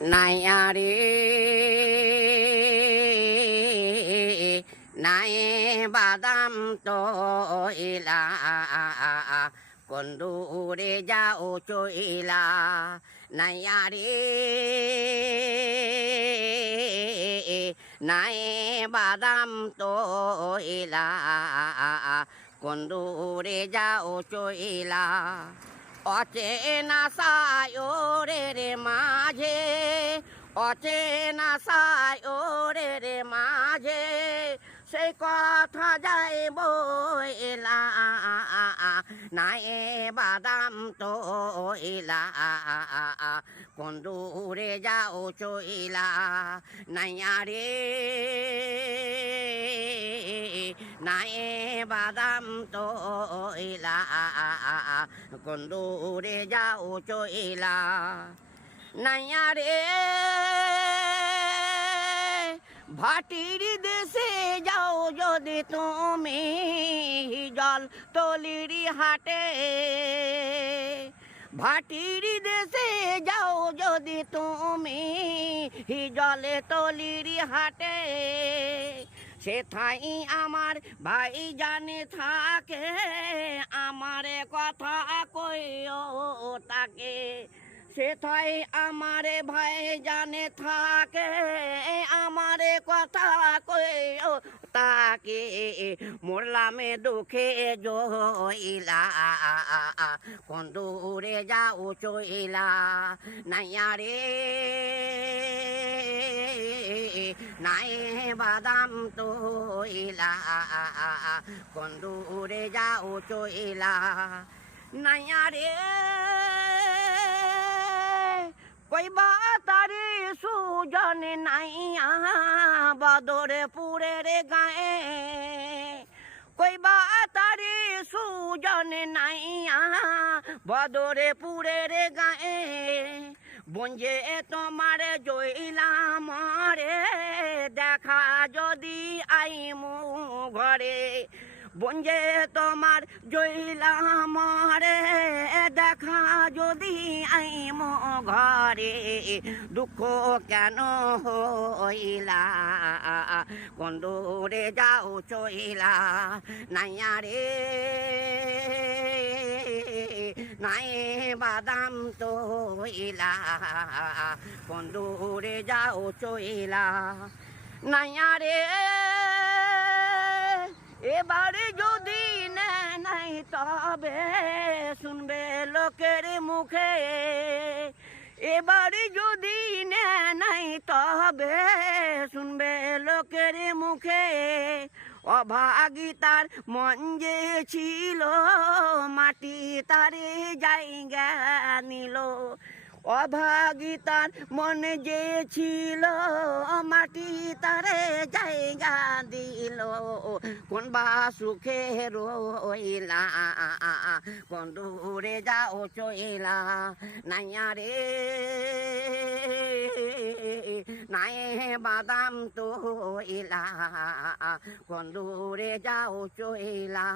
নাইয়ারে নাই বাদাম তো ইলা কন্দুরে যাও চইলা নাইয়ারে নাই বাদাম তো ইলা কন্দুরে যাও চইলা অচেনা সায়োরের মাঝে অচেনা সায়োরের মাঝে সেই কথা যাই বইলা নাই বাদাম তো ইলা কোন দূরে যাও চইলা নাইয়ারে নাই বাদাম তো ইলা কোন দূরে যাও চইলা নাইয়ারে ভাটির দেশে যাও যদি তুমি জল তলির হাটে ভাটির দেশে যাও যদি তুমি জলে তলির হাটে সেথাই আমার ভাই জানে থাকে আমার কথা কইও তাকে সেথাই আমারে ভাই জানে থাকে আমারে কথা কইও তাকে মরলামে দুঃখে জইলা কোন দূরে যাও চইলা নাইয়ারে নাই বাদাম তো ইলা কোন দূরে যাও চইলা নাইয়ারে কইবা তারে সুজন নাইয়া বদরে পুরের গায়ে কইবা তারে সুজন নাইয়া বদরে পুরের গায়ে বঞ্জে তোমার জইলা মরে দেখা যদি আইমু ঘরে বঞ্জে তোমার জইলা মরে দেখা যদি আইম ঘরে দুঃখ কেন হইলা কোন দূরে যাও চইলা নাইয়ারে নাই বাদাম তো ইলা কোন দূরে যাও চইলা নাইয়ারে এবারে যদি নাই তবে শুনবে লোকের মুখে এবারে যদি নাই তবে শুনবে লোকের মুখে অভাগিতার মন যে ছিল মাটি তারে জায়গা নিল অভাগিতার মনে যে ছিল মাটি তারে জায়গা দিল কোন বা সুখে রইলা কোন দূরে যাও চইলা নাইয়ারে নাই বাদাম তো ইলা কোন দূরে যাও চইলা।